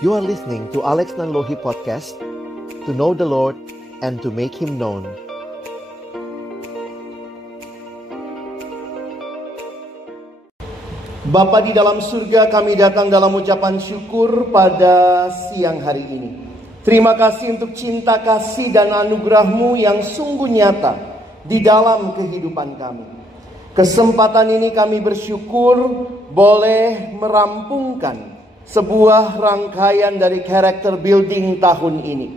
You are listening to Alex Nanlohi Podcast, to know the Lord and to make Him known. Bapa di dalam surga, kami datang dalam ucapan syukur pada siang hari ini. Terima kasih untuk cinta kasih dan anugerah-Mu yang sungguh nyata di dalam kehidupan kami. Kesempatan ini kami bersyukur boleh merampungkan sebuah rangkaian dari character building tahun ini.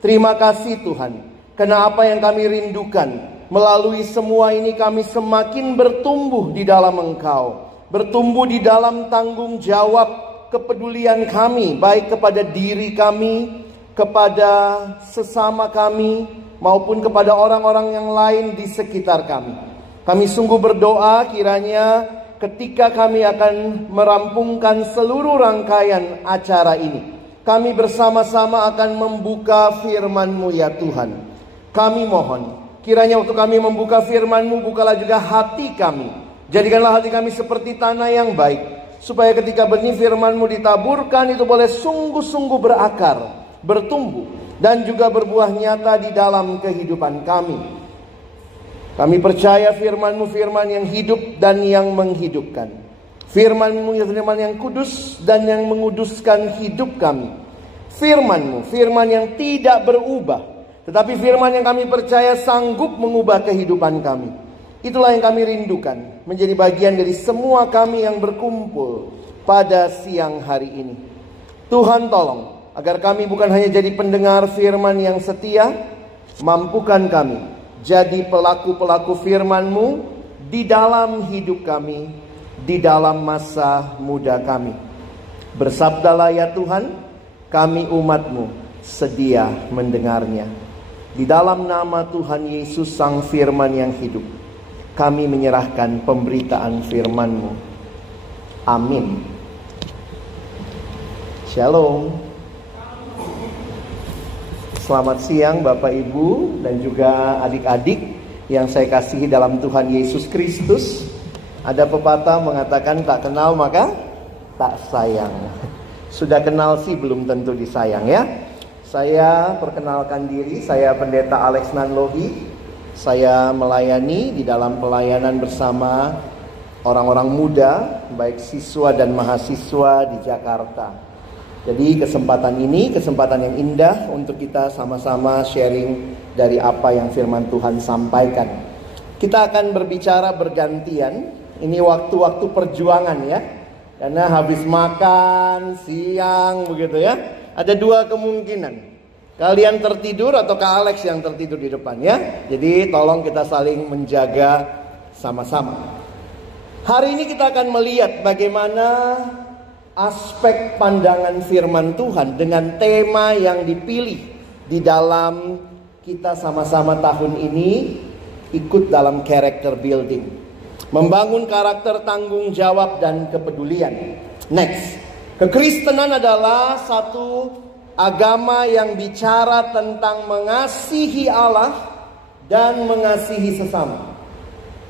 Terima kasih Tuhan, karena apa yang kami rindukan melalui semua ini kami semakin bertumbuh di dalam Engkau. Bertumbuh di dalam tanggung jawab kepedulian kami, baik kepada diri kami, kepada sesama kami, maupun kepada orang-orang yang lain di sekitar kami. Kami sungguh berdoa kiranya ketika kami akan merampungkan seluruh rangkaian acara ini, kami bersama-sama akan membuka firman-Mu ya Tuhan. Kami mohon kiranya waktu kami membuka firman-Mu, bukalah juga hati kami. Jadikanlah hati kami seperti tanah yang baik, supaya ketika benih firman-Mu ditaburkan itu boleh sungguh-sungguh berakar, bertumbuh, dan juga berbuah nyata di dalam kehidupan kami. Kami percaya firman-Mu firman yang hidup dan yang menghidupkan. Firman-Mu firman yang kudus dan yang menguduskan hidup kami. Firman-Mu firman yang tidak berubah, tetapi firman yang kami percaya sanggup mengubah kehidupan kami. Itulah yang kami rindukan, menjadi bagian dari semua kami yang berkumpul pada siang hari ini. Tuhan tolong, agar kami bukan hanya jadi pendengar firman yang setia, mampukan kami jadi pelaku-pelaku firman-Mu di dalam hidup kami, di dalam masa muda kami. Bersabdalah ya Tuhan, kami umat-Mu sedia mendengarnya. Di dalam nama Tuhan Yesus Sang Firman yang hidup, kami menyerahkan pemberitaan firman-Mu. Amin. Shalom. Selamat siang Bapak Ibu dan juga adik-adik yang saya kasihi dalam Tuhan Yesus Kristus. Ada pepatah mengatakan tak kenal maka tak sayang. Sudah kenal sih belum tentu disayang ya. Saya perkenalkan diri, saya Pendeta Alex Nanlohi. Saya melayani di dalam pelayanan bersama orang-orang muda, baik siswa dan mahasiswa di Jakarta. Jadi kesempatan ini kesempatan yang indah untuk kita sama-sama sharing dari apa yang firman Tuhan sampaikan. Kita akan berbicara bergantian. Ini waktu-waktu perjuangan ya. Karena habis makan siang begitu ya. Ada dua kemungkinan. Kalian tertidur atau Kak Alex yang tertidur di depan ya. Jadi tolong kita saling menjaga sama-sama. Hari ini kita akan melihat bagaimana aspek pandangan firman Tuhan dengan tema yang dipilih di dalam kita sama-sama tahun ini ikut dalam character building. Membangun karakter tanggung jawab dan kepedulian. Next, kekristenan adalah satu agama yang bicara tentang mengasihi Allah dan mengasihi sesama.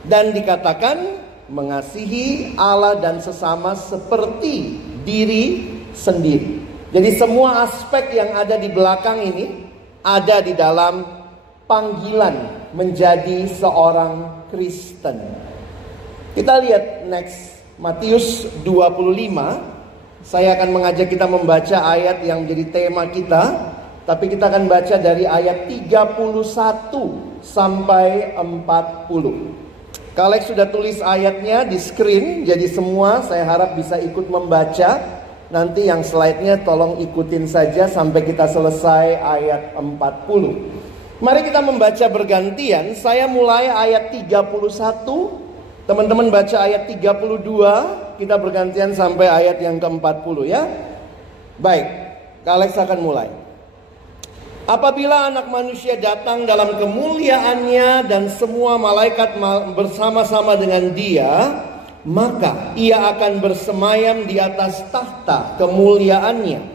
Dan dikatakan mengasihi Allah dan sesama seperti diri sendiri. Jadi semua aspek yang ada di belakang ini ada di dalam panggilan menjadi seorang Kristen. Kita lihat next, Matius 25. Saya akan mengajak kita membaca ayat yang menjadi tema kita, tapi kita akan baca dari ayat 31 sampai 40. Kalian sudah tulis ayatnya di screen, jadi semua saya harap bisa ikut membaca. Nanti yang slide-nya tolong ikutin saja sampai kita selesai ayat 40. Mari kita membaca bergantian. Saya mulai ayat 31, teman-teman baca ayat 32, kita bergantian sampai ayat yang ke-40 ya. Baik, Alex akan mulai. Apabila anak manusia datang dalam kemuliaannya dan semua malaikat bersama-sama dengan dia, maka ia akan bersemayam di atas tahta kemuliaannya.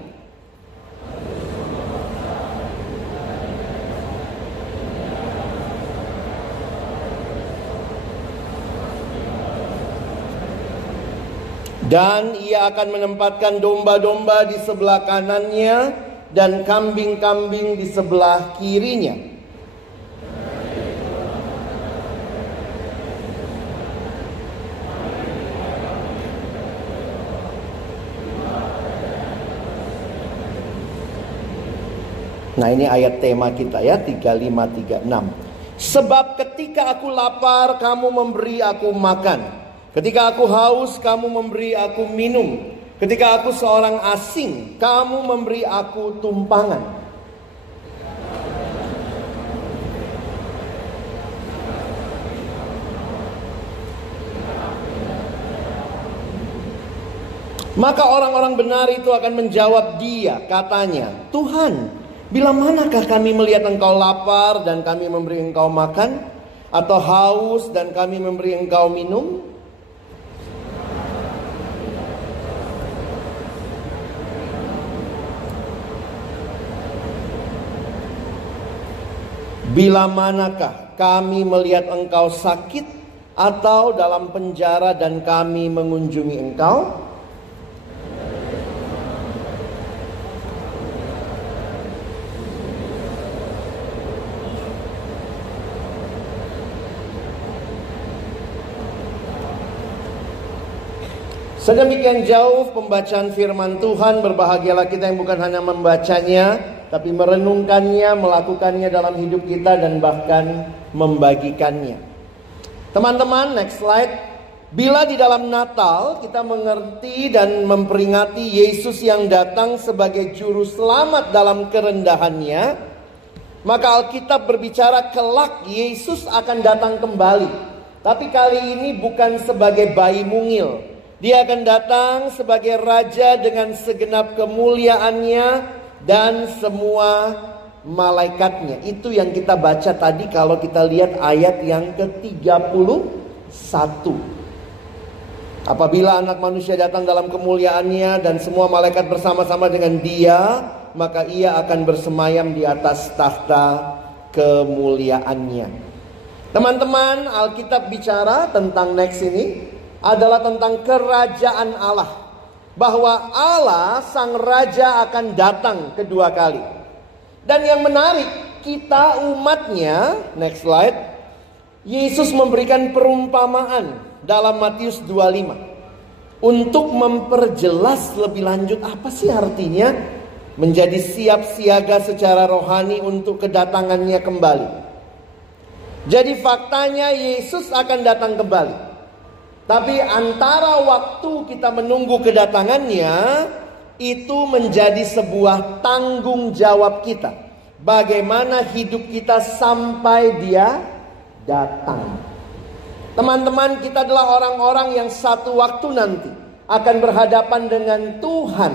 Dan ia akan menempatkan domba-domba di sebelah kanannya dan kambing-kambing di sebelah kirinya. Nah, ini ayat tema kita ya, 35-36. Sebab ketika aku lapar, kamu memberi aku makan. Ketika aku haus, kamu memberi aku minum. Ketika aku seorang asing, kamu memberi aku tumpangan. Maka orang-orang benar itu akan menjawab dia, katanya, Tuhan, bila manakah kami melihat engkau lapar dan kami memberi engkau makan? Atau haus dan kami memberi engkau minum? Bila manakah kami melihat engkau sakit atau dalam penjara dan kami mengunjungi engkau? Sedemikian jauh pembacaan firman Tuhan. Berbahagialah kita yang bukan hanya membacanya, tapi merenungkannya, melakukannya dalam hidup kita dan bahkan membagikannya. Teman-teman, next slide. Bila di dalam Natal kita mengerti dan memperingati Yesus yang datang sebagai juru selamat dalam kerendahannya, maka Alkitab berbicara kelak Yesus akan datang kembali. Tapi kali ini bukan sebagai bayi mungil. Dia akan datang sebagai raja dengan segenap kemuliaannya dan semua malaikatnya. Itu yang kita baca tadi kalau kita lihat ayat yang ke-31. Apabila anak manusia datang dalam kemuliaannya dan semua malaikat bersama-sama dengan dia, maka ia akan bersemayam di atas takhta kemuliaannya. Teman-teman, Alkitab bicara tentang next ini adalah tentang kerajaan Allah. Bahwa Allah sang raja akan datang kedua kali. Dan yang menarik, kita umatnya, next slide, Yesus memberikan perumpamaan dalam Matius 25 untuk memperjelas lebih lanjut apa sih artinya menjadi siap siaga secara rohani untuk kedatangannya kembali. Jadi faktanya Yesus akan datang kembali. Tapi antara waktu kita menunggu kedatangannya, itu menjadi sebuah tanggung jawab kita. Bagaimana hidup kita sampai dia datang. Teman-teman, kita adalah orang-orang yang satu waktu nanti akan berhadapan dengan Tuhan,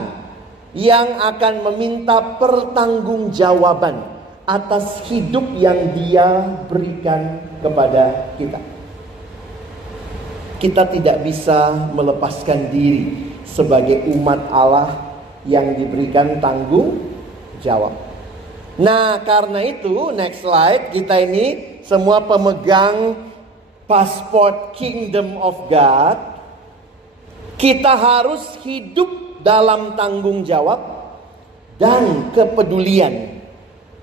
yang akan meminta pertanggungjawaban atas hidup yang dia berikan kepada kita. Kita tidak bisa melepaskan diri sebagai umat Allah yang diberikan tanggung jawab. Nah, karena itu, next slide, kita ini semua pemegang pasport Kingdom of God. Kita harus hidup dalam tanggung jawab dan kepedulian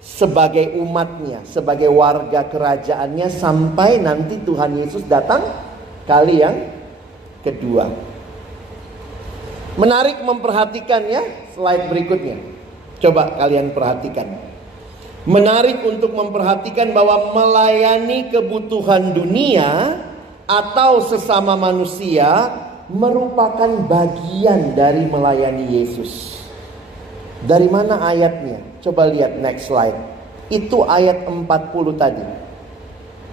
sebagai umatnya, sebagai warga kerajaannya sampai nanti Tuhan Yesus datang kali yang kedua. Menarik memperhatikan ya, slide berikutnya. Coba kalian perhatikan. Menarik untuk memperhatikan bahwa melayani kebutuhan dunia atau sesama manusia merupakan bagian dari melayani Yesus. Dari mana ayatnya? Coba lihat next slide. Itu ayat 40 tadi.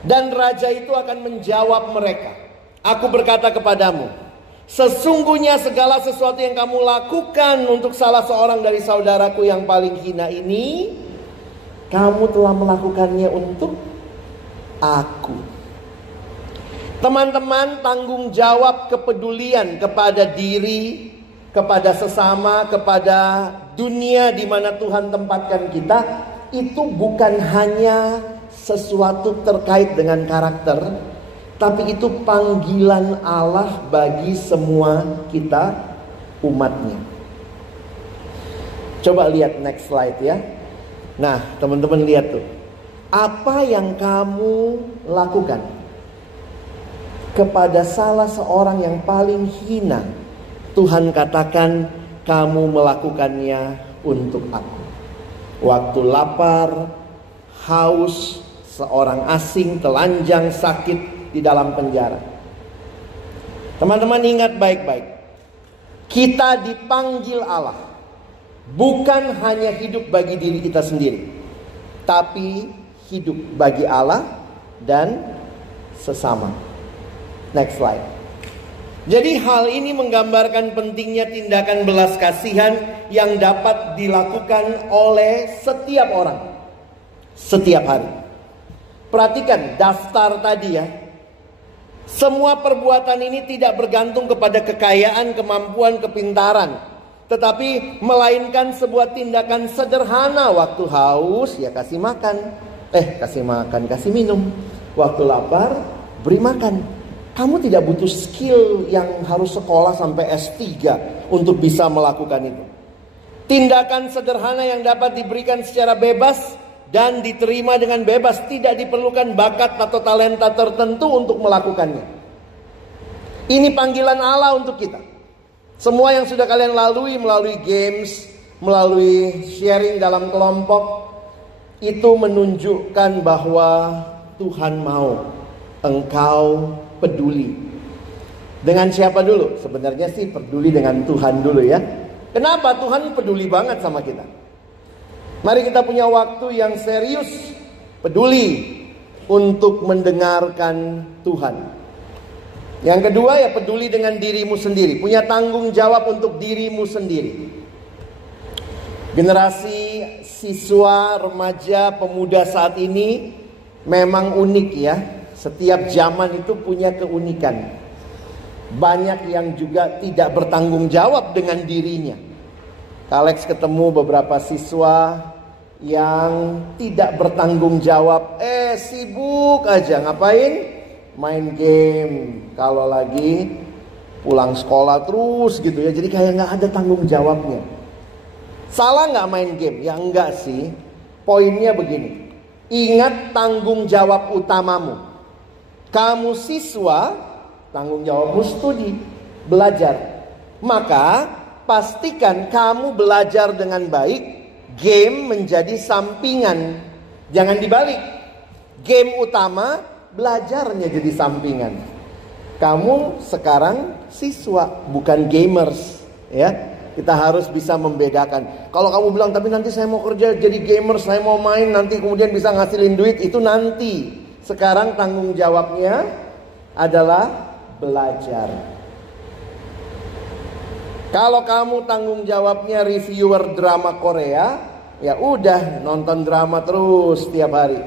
Dan raja itu akan menjawab mereka, Aku berkata kepadamu, sesungguhnya segala sesuatu yang kamu lakukan untuk salah seorang dari saudaraku yang paling hina ini, kamu telah melakukannya untuk aku. Teman-teman, tanggung jawab kepedulian kepada diri, kepada sesama, kepada dunia di mana Tuhan tempatkan kita, itu bukan hanya sesuatu terkait dengan karakter, tapi itu panggilan Allah bagi semua kita umatnya. Coba lihat next slide ya. Nah, teman-teman lihat tuh. Apa yang kamu lakukan kepada salah seorang yang paling hina, Tuhan katakan kamu melakukannya untuk aku. Waktu lapar, haus, seorang asing telanjang sakit di dalam penjara. Teman-teman ingat baik-baik. Kita dipanggil Allah bukan hanya hidup bagi diri kita sendiri, tapi hidup bagi Allah dan sesama. Next slide. Jadi hal ini menggambarkan pentingnya tindakan belas kasihan yang dapat dilakukan oleh setiap orang, setiap hari. Perhatikan daftar tadi ya. Semua perbuatan ini tidak bergantung kepada kekayaan, kemampuan, kepintaran, tetapi melainkan sebuah tindakan sederhana. Waktu haus ya kasih makan, kasih minum. Waktu lapar beri makan. Kamu tidak butuh skill yang harus sekolah sampai S3 untuk bisa melakukan itu. Tindakan sederhana yang dapat diberikan secara bebas dan diterima dengan bebas. Tidak diperlukan bakat atau talenta tertentu untuk melakukannya. Ini panggilan Allah untuk kita. Semua yang sudah kalian lalui melalui games, melalui sharing dalam kelompok, itu menunjukkan bahwa Tuhan mau engkau peduli. Dengan siapa dulu? Sebenarnya sih peduli dengan Tuhan dulu ya. Kenapa? Tuhan peduli banget sama kita. Mari kita punya waktu yang serius, peduli untuk mendengarkan Tuhan. Yang kedua ya peduli dengan dirimu sendiri. Punya tanggung jawab untuk dirimu sendiri. Generasi siswa, remaja, pemuda saat ini memang unik ya. Setiap zaman itu punya keunikan. Banyak yang juga tidak bertanggung jawab dengan dirinya. Alex ketemu beberapa siswa yang tidak bertanggung jawab. Sibuk aja, ngapain? Main game. Kalau lagi pulang sekolah terus gitu ya. Jadi kayak gak ada tanggung jawabnya. Salah gak main game? Ya enggak sih. Poinnya begini. Ingat tanggung jawab utamamu. Kamu siswa, tanggung jawabmu studi, belajar. Maka pastikan kamu belajar dengan baik. Game menjadi sampingan. Jangan dibalik. Game utama, belajarnya jadi sampingan. Kamu sekarang siswa, bukan gamers, ya. Kita harus bisa membedakan. Kalau kamu bilang, tapi nanti saya mau kerja jadi gamers, saya mau main, nanti kemudian bisa ngasilin duit, itu nanti. Sekarang tanggung jawabnya adalah belajar. Kalau kamu tanggung jawabnya reviewer drama Korea, ya udah nonton drama terus tiap hari.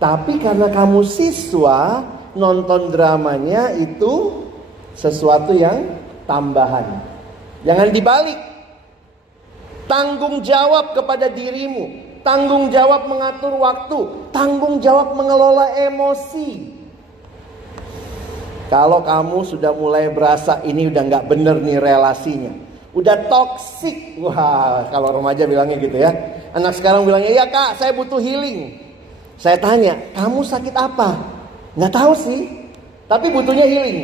Tapi karena kamu siswa, nonton dramanya itu sesuatu yang tambahan. Jangan dibalik. Tanggung jawab kepada dirimu. Tanggung jawab mengatur waktu. Tanggung jawab mengelola emosi. Kalau kamu sudah mulai berasa ini udah gak bener nih relasinya, udah toksik. Wah, kalau remaja bilangnya gitu ya. Anak sekarang bilangnya, ya kak saya butuh healing. Saya tanya, kamu sakit apa? Gak tahu sih, tapi butuhnya healing.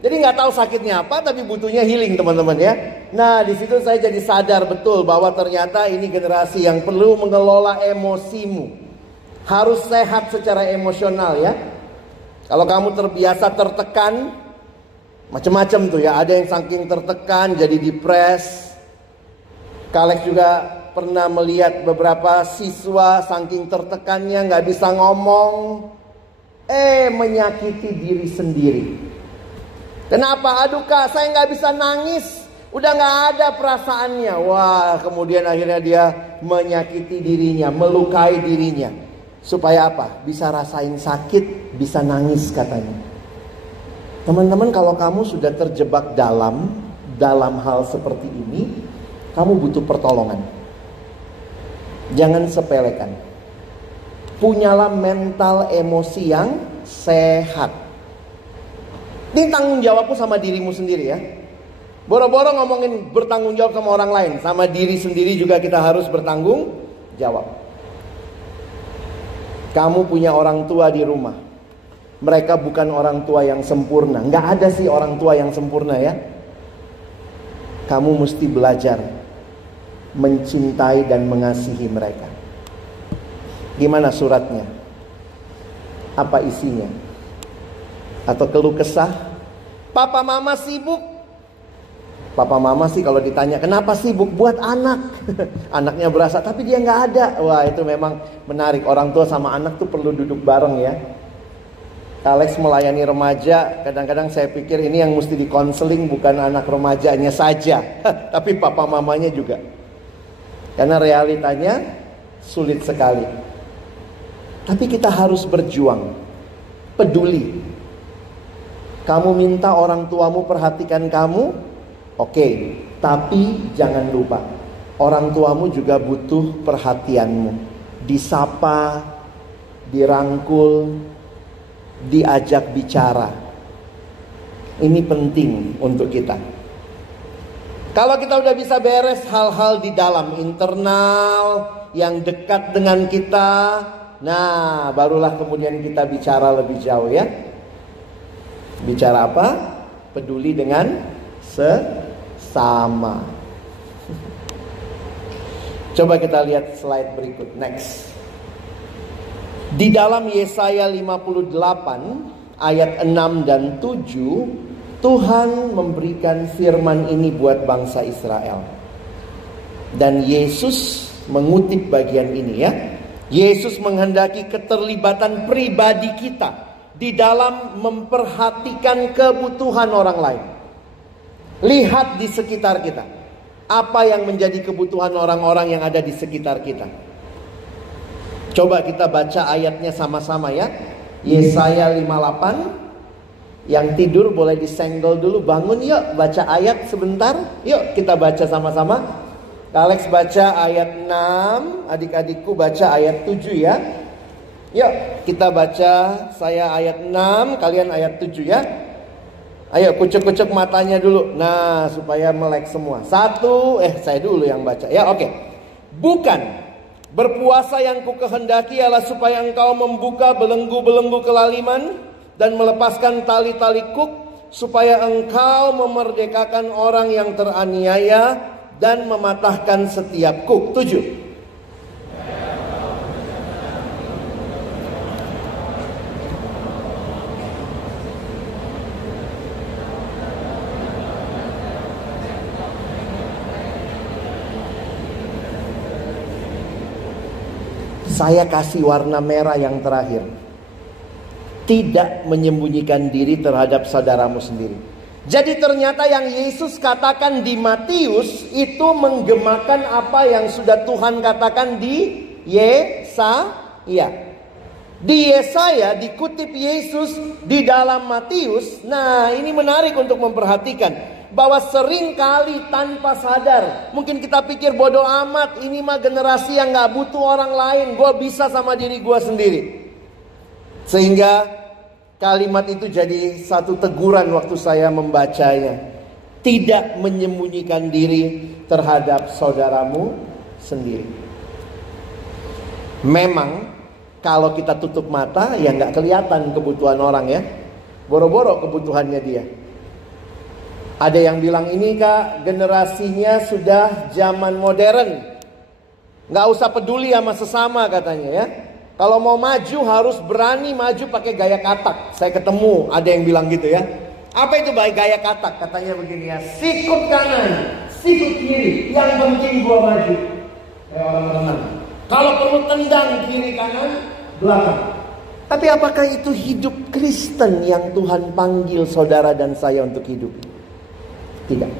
Jadi gak tahu sakitnya apa, tapi butuhnya healing teman-teman ya. Nah di situ saya jadi sadar betul bahwa ternyata ini generasi yang perlu mengelola emosimu. Harus sehat secara emosional ya. Kalau kamu terbiasa tertekan, macam-macam tuh ya. Ada yang saking tertekan jadi depres. Alex juga pernah melihat beberapa siswa saking tertekannya gak bisa ngomong, menyakiti diri sendiri. Kenapa? Aduh kak, saya nggak bisa nangis. Udah nggak ada perasaannya. Wah, kemudian akhirnya dia menyakiti dirinya, melukai dirinya. Supaya apa? Bisa rasain sakit, bisa nangis katanya. Teman-teman, kalau kamu sudah terjebak dalam hal seperti ini, kamu butuh pertolongan. Jangan sepelekan. Punyalah mental emosi yang sehat. Ini tanggung jawabmu sama dirimu sendiri ya. Boro-boro ngomongin bertanggung jawab sama orang lain, sama diri sendiri juga kita harus bertanggung jawab. Kamu punya orang tua di rumah. Mereka bukan orang tua yang sempurna. Nggak ada sih orang tua yang sempurna ya. Kamu mesti belajar mencintai dan mengasihi mereka. Gimana suratnya? Apa isinya? Atau keluh kesah? Papa mama sibuk. Papa mama sih kalau ditanya kenapa sibuk, buat anak. Anaknya berasa tapi dia nggak ada. Wah, itu memang menarik. Orang tua sama anak tuh perlu duduk bareng ya. Alex melayani remaja, kadang-kadang saya pikir ini yang mesti dikonseling bukan anak remajanya saja, tapi papa mamanya juga. Karena realitanya sulit sekali. Tapi kita harus berjuang, peduli. Kamu minta orang tuamu perhatikan kamu, oke, tapi jangan lupa orang tuamu juga butuh perhatianmu. Disapa, dirangkul, diajak bicara. Ini penting untuk kita. Kalau kita udah bisa beres hal-hal di dalam internal yang dekat dengan kita, nah barulah kemudian kita bicara lebih jauh ya. Bicara apa? Peduli dengan sesama. Coba kita lihat slide berikut. Next. Di dalam Yesaya 58 ayat 6 dan 7, Tuhan memberikan firman ini buat bangsa Israel. Dan Yesus mengutip bagian ini ya. Yesus menghendaki keterlibatan pribadi kita di dalam memperhatikan kebutuhan orang lain. Lihat di sekitar kita. Apa yang menjadi kebutuhan orang-orang yang ada di sekitar kita. Coba kita baca ayatnya sama-sama ya. Yesaya 58. Yang tidur boleh disenggol dulu. Bangun yuk, baca ayat sebentar. Yuk kita baca sama-sama. Alex baca ayat 6. Adik-adikku baca ayat 7 ya. Yuk kita baca. Saya ayat 6, kalian ayat 7 ya. Ayo kucuk-kucuk matanya dulu. Nah supaya melek semua. Saya dulu yang baca ya. Oke. Bukan berpuasa yang kukehendaki ialah supaya engkau membuka belenggu-belenggu kelaliman dan melepaskan tali-tali kuk, supaya engkau memerdekakan orang yang teraniaya dan mematahkan setiap kuk. 7. Saya kasih warna merah yang terakhir. Tidak menyembunyikan diri terhadap saudaramu sendiri. Jadi ternyata yang Yesus katakan di Matius itu menggemakan apa yang sudah Tuhan katakan di Yesaya. Di Yesaya dikutip Yesus di dalam Matius. Nah ini menarik untuk memperhatikan. Bahwa seringkali tanpa sadar, mungkin kita pikir bodoh amat, ini mah generasi yang gak butuh orang lain, gue bisa sama diri gue sendiri. Sehingga kalimat itu jadi satu teguran waktu saya membacanya. Tidak menyembunyikan diri terhadap saudaramu sendiri. Memang kalau kita tutup mata ya gak kelihatan kebutuhan orang ya. Boro-boro kebutuhannya dia. Ada yang bilang ini kak generasinya sudah zaman modern, nggak usah peduli sama sesama katanya ya. Kalau mau maju harus berani maju pakai gaya katak. Saya ketemu ada yang bilang gitu ya. Apa itu baik gaya katak? Katanya begini ya, sikut kanan, sikut kiri, yang penting gua maju. Kayak orang tenang. Kalau perlu tendang kiri kanan belakang. Tapi apakah itu hidup Kristen yang Tuhan panggil saudara dan saya untuk hidup? Tidak.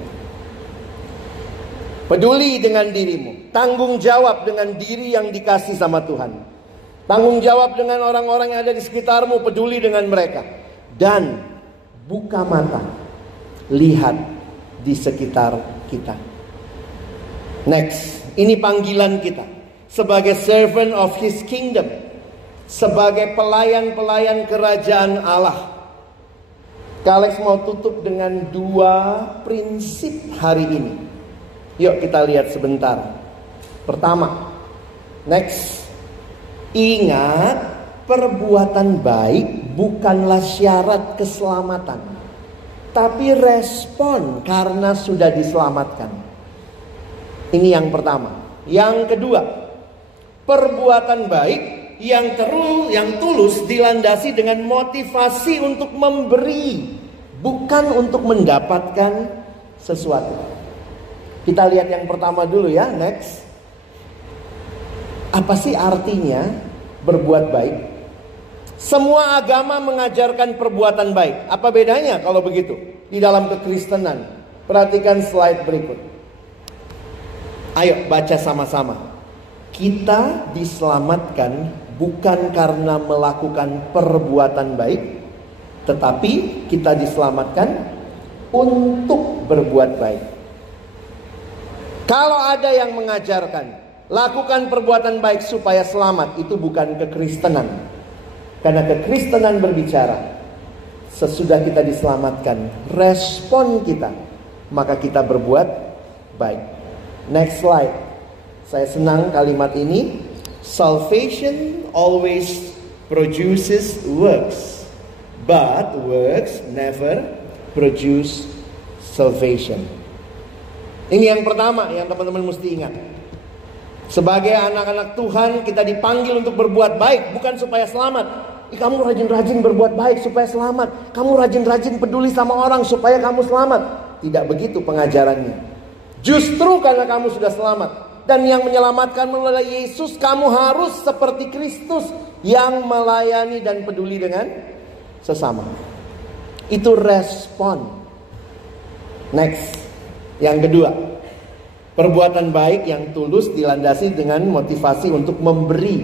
Peduli dengan dirimu. Tanggung jawab dengan diri yang dikasih sama Tuhan. Tanggung jawab dengan orang-orang yang ada di sekitarmu. Peduli dengan mereka. Dan buka mata. Lihat di sekitar kita. Next. Ini panggilan kita. Sebagai servant of His kingdom. Sebagai pelayan-pelayan kerajaan Allah. Kak Alex mau tutup dengan 2 prinsip hari ini. Yuk kita lihat sebentar. Pertama, next. Ingat, perbuatan baik bukanlah syarat keselamatan, tapi respon karena sudah diselamatkan. Ini yang pertama. Yang kedua, perbuatan baik yang tulus dilandasi dengan motivasi untuk memberi, bukan untuk mendapatkan sesuatu. Kita lihat yang pertama dulu ya, next. Apa sih artinya berbuat baik? Semua agama mengajarkan perbuatan baik. Apa bedanya kalau begitu di dalam kekristenan? Perhatikan slide berikut. Ayo baca sama-sama. Kita diselamatkan bukan karena melakukan perbuatan baik, tetapi kita diselamatkan untuk berbuat baik. Kalau ada yang mengajarkan lakukan perbuatan baik supaya selamat, itu bukan kekristenan. Karena kekristenan berbicara sesudah kita diselamatkan, respon kita, maka kita berbuat baik. Next slide. Saya senang kalimat ini. Salvation always produces works, but works never produce salvation. Ini yang pertama yang teman-teman mesti ingat. Sebagai anak-anak Tuhan, kita dipanggil untuk berbuat baik, bukan supaya selamat. Kamu rajin-rajin berbuat baik supaya selamat. Kamu rajin-rajin peduli sama orang supaya kamu selamat. Tidak begitu pengajarannya. Justru karena kamu sudah selamat dan yang menyelamatkan melalui Yesus, kamu harus seperti Kristus yang melayani dan peduli dengan sesama. Itu respon. Next. Yang kedua, perbuatan baik yang tulus dilandasi dengan motivasi untuk memberi,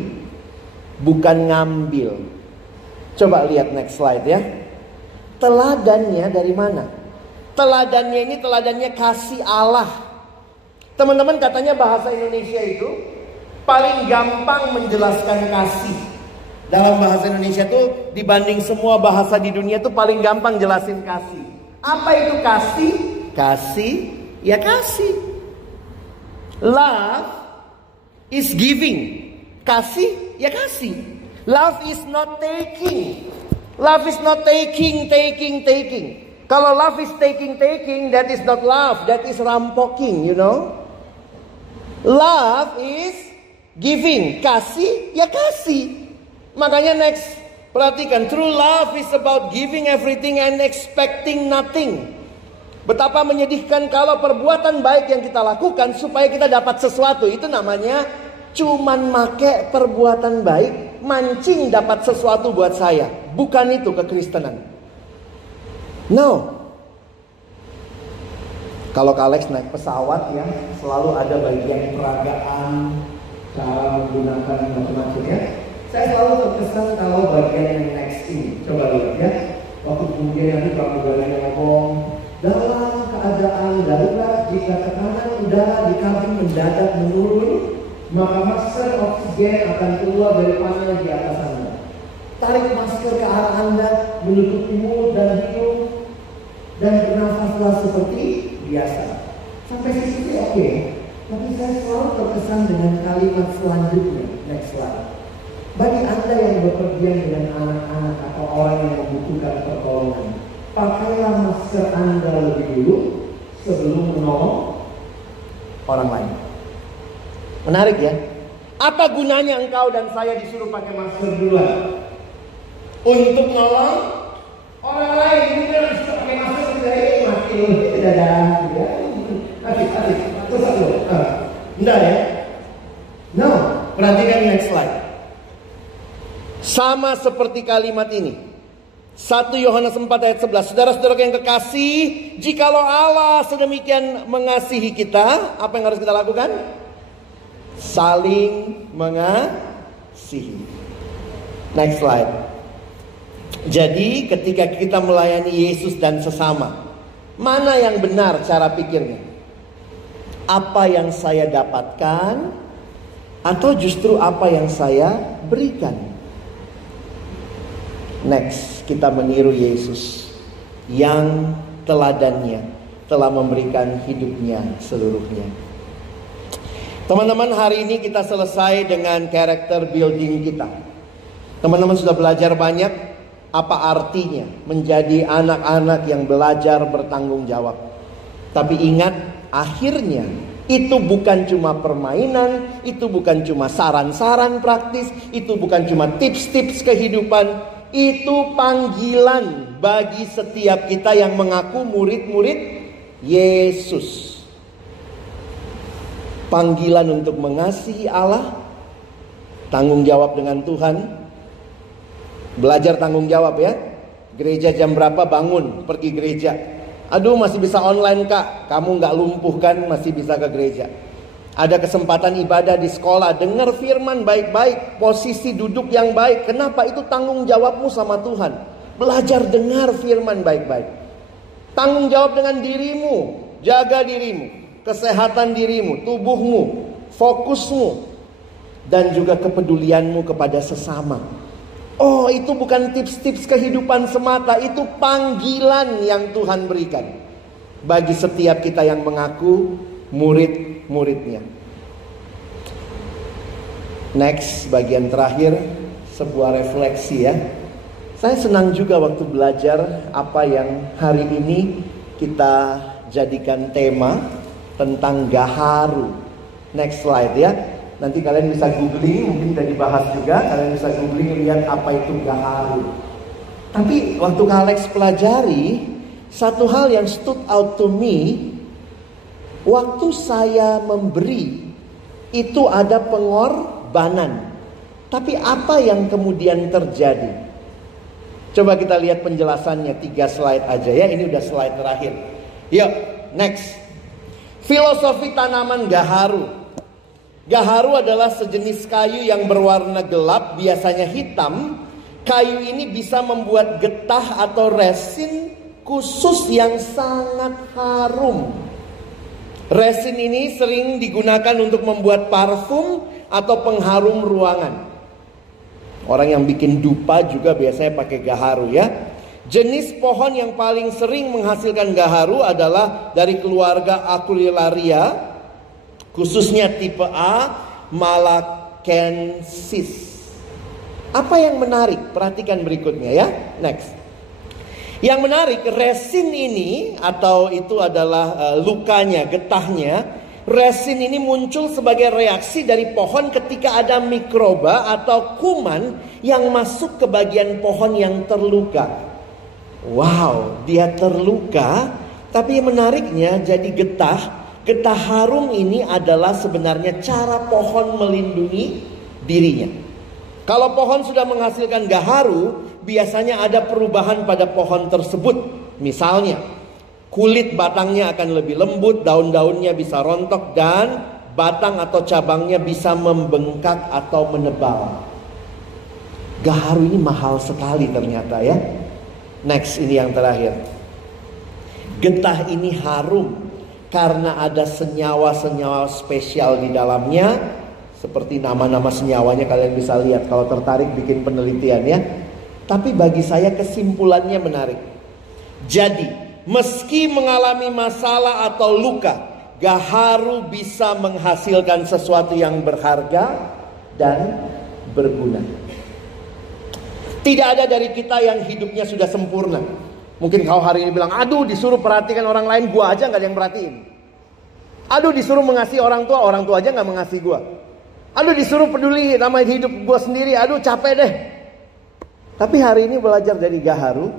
bukan ngambil. Coba lihat next slide ya. Teladannya dari mana? Teladannya kasih Allah. Teman-teman, katanya bahasa Indonesia itu paling gampang menjelaskan kasih. Dalam bahasa Indonesia tuh dibanding semua bahasa di dunia tuh paling gampang jelasin kasih. Apa itu kasih? Kasih, ya kasih. Love is giving. Kasih, ya kasih. Love is not taking. Love is not taking. Kalau love is taking, that is not love. That is rampoking, you know. Love is giving. Kasih, ya kasih. Makanya next, perhatikan. True love is about giving everything and expecting nothing. Betapa menyedihkan kalau perbuatan baik yang kita lakukan supaya kita dapat sesuatu. Itu namanya cuman make perbuatan baik, mancing dapat sesuatu buat saya. Bukan itu kekristenan. No. Kalau Kak Alex naik pesawat ya, selalu ada bagian peragaan, cara menggunakan macam-macam ya. Saya selalu terkesan kalau bagian yang next ini. Coba lihat ya. Waktu kemudian nanti pramugaranya ngomong, dalam keadaan darurat jika tekanan udara di kabin mendadak menurun, maka masker oksigen akan keluar dari panel di atas Anda. Tarik masker ke arah Anda, menutupi mulut dan hidung, dan bernafaslah seperti biasa. Sampai situ oke. Tapi saya selalu terkesan dengan kalimat selanjutnya. Next slide. Bagi Anda yang bepergian dengan anak-anak atau orang yang membutuhkan pertolongan, pakailah masker Anda lebih dulu sebelum menolong orang lain. Menarik ya. Apa gunanya engkau dan saya disuruh pakai masker duluan? Untuk menolong orang lain. Kita harus pakai masker sendiri. Mati dadah ya. Hati. Terus aku. Enggak ya. No. Perhatikan next slide. Sama seperti kalimat ini. 1 Yohanes 4 ayat 11. Saudara-saudara yang kekasih, jikalau Allah sedemikian mengasihi kita, apa yang harus kita lakukan? Saling mengasihi. Next slide. Jadi ketika kita melayani Yesus dan sesama, mana yang benar cara pikirnya? Apa yang saya dapatkan atau justru apa yang saya berikan? Next, kita meniru Yesus. yang teladannya telah memberikan hidupnya seluruhnya. Teman-teman, hari ini kita selesai dengan character building kita. Teman-teman sudah belajar banyak apa artinya menjadi anak-anak yang belajar bertanggung jawab. Tapi ingat, akhirnya itu bukan cuma permainan, itu bukan cuma saran-saran praktis, itu bukan cuma tips-tips kehidupan. Itu panggilan bagi setiap kita yang mengaku murid-murid Yesus. Panggilan untuk mengasihi Allah, tanggung jawab dengan Tuhan, belajar tanggung jawab ya. Gereja jam berapa bangun, pergi gereja. Aduh, masih bisa online kak, kamu gak lumpuh kan, masih bisa ke gereja. Ada kesempatan ibadah di sekolah, dengar firman baik-baik, posisi duduk yang baik. Kenapa? Itu tanggung jawabmu sama Tuhan. Belajar dengar firman baik-baik. Tanggung jawab dengan dirimu, jaga dirimu, kesehatan dirimu, tubuhmu, fokusmu, dan juga kepedulianmu kepada sesama. Oh, itu bukan tips-tips kehidupan semata, itu panggilan yang Tuhan berikan bagi setiap kita yang mengaku murid-muridnya. Next, bagian terakhir, sebuah refleksi ya. Saya senang juga waktu belajar apa yang hari ini kita jadikan tema tentang gaharu. Next slide ya. Nanti kalian bisa googling, mungkin udah dibahas juga. Kalian bisa googling, lihat apa itu gaharu. Tapi waktu Kak Alex pelajari, satu hal yang stood out to me, waktu saya memberi, itu ada pengorbanan. Tapi apa yang kemudian terjadi? Coba kita lihat penjelasannya, 3 slide aja ya. Ini udah slide terakhir. Yuk, next. Filosofi tanaman gaharu. Gaharu adalah sejenis kayu yang berwarna gelap, biasanya hitam. Kayu ini bisa membuat getah atau resin khusus yang sangat harum. Resin ini sering digunakan untuk membuat parfum atau pengharum ruangan. Orang yang bikin dupa juga biasanya pakai gaharu ya. Jenis pohon yang paling sering menghasilkan gaharu adalah dari keluarga Aquilaria, khususnya tipe A, Malacensis. Apa yang menarik? Perhatikan berikutnya ya. Next. Yang menarik, resin ini atau itu adalah lukanya, getahnya. Resin ini muncul sebagai reaksi dari pohon ketika ada mikroba atau kuman yang masuk ke bagian pohon yang terluka. Wow, dia terluka, tapi menariknya jadi getah. Getah harum ini adalah sebenarnya cara pohon melindungi dirinya. Kalau pohon sudah menghasilkan gaharu, biasanya ada perubahan pada pohon tersebut. Misalnya, kulit batangnya akan lebih lembut, daun-daunnya bisa rontok, dan batang atau cabangnya bisa membengkak atau menebal. Gaharu ini mahal sekali ternyata ya. Next, ini yang terakhir. Getah ini harum karena ada senyawa-senyawa spesial di dalamnya. Seperti nama-nama senyawanya kalian bisa lihat kalau tertarik bikin penelitian ya. Tapi bagi saya kesimpulannya menarik. Jadi, meski mengalami masalah atau luka, gaharu bisa menghasilkan sesuatu yang berharga dan berguna. Tidak ada dari kita yang hidupnya sudah sempurna. Mungkin kau hari ini bilang, aduh disuruh perhatikan orang lain, gua aja gak ada yang perhatiin. Aduh disuruh mengasihi orang tua aja gak mengasihi gua. Aduh disuruh peduli sama hidup gua sendiri, aduh capek deh. Tapi hari ini belajar dari gaharu.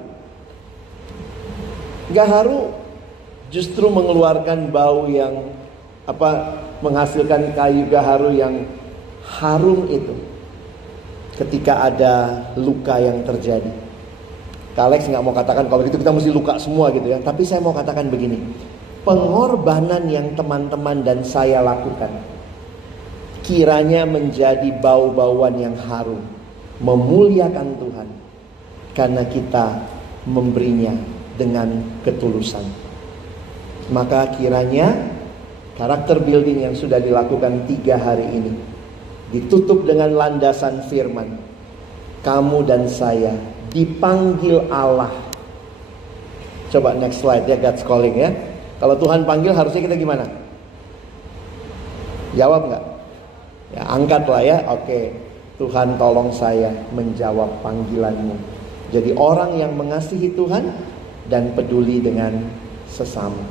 Gaharu justru mengeluarkan bau yang menghasilkan kayu gaharu yang harum itu ketika ada luka yang terjadi. Kak Alex gak mau katakan kalau gitu kita mesti luka semua gitu ya. Tapi saya mau katakan begini, pengorbanan yang teman-teman dan saya lakukan kiranya menjadi bau-bauan yang harum, memuliakan Tuhan, karena kita memberinya dengan ketulusan. Maka kiranya karakter building yang sudah dilakukan 3 hari ini ditutup dengan landasan firman. Kamu dan saya dipanggil Allah Coba next slide ya, God's calling ya. Kalau Tuhan panggil harusnya kita gimana? Jawab nggak? Ya angkatlah ya. Oke, Tuhan tolong saya menjawab panggilan-Mu. Jadi orang yang mengasihi Tuhan dan peduli dengan sesama.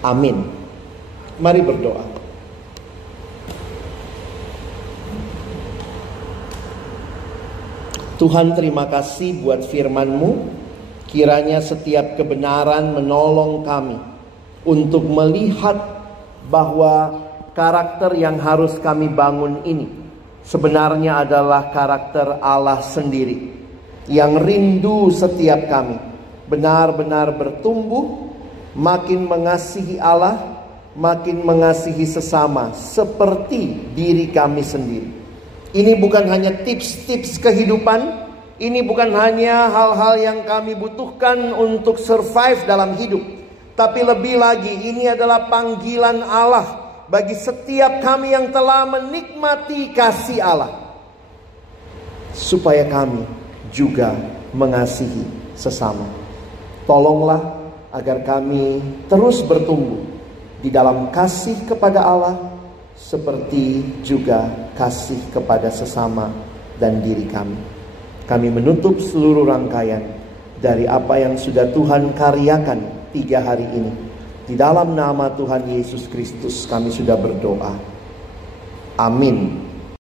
Amin. Mari berdoa. Tuhan, terima kasih buat firman-Mu. Kiranya setiap kebenaran menolong kami untuk melihat bahwa karakter yang harus kami bangun ini sebenarnya adalah karakter Allah sendiri, yang rindu setiap kami benar-benar bertumbuh, makin mengasihi Allah, makin mengasihi sesama seperti diri kami sendiri. Ini bukan hanya tips-tips kehidupan, ini bukan hanya hal-hal yang kami butuhkan untuk survive dalam hidup, tapi lebih lagi ini adalah panggilan Allah bagi setiap kami yang telah menikmati kasih Allah, supaya kami juga mengasihi sesama. Tolonglah agar kami terus bertumbuh di dalam kasih kepada Allah, seperti juga kasih kepada sesama dan diri kami. Kami menutup seluruh rangkaian dari apa yang sudah Tuhan karyakan 3 hari ini. Di dalam nama Tuhan Yesus Kristus kami sudah berdoa. Amin.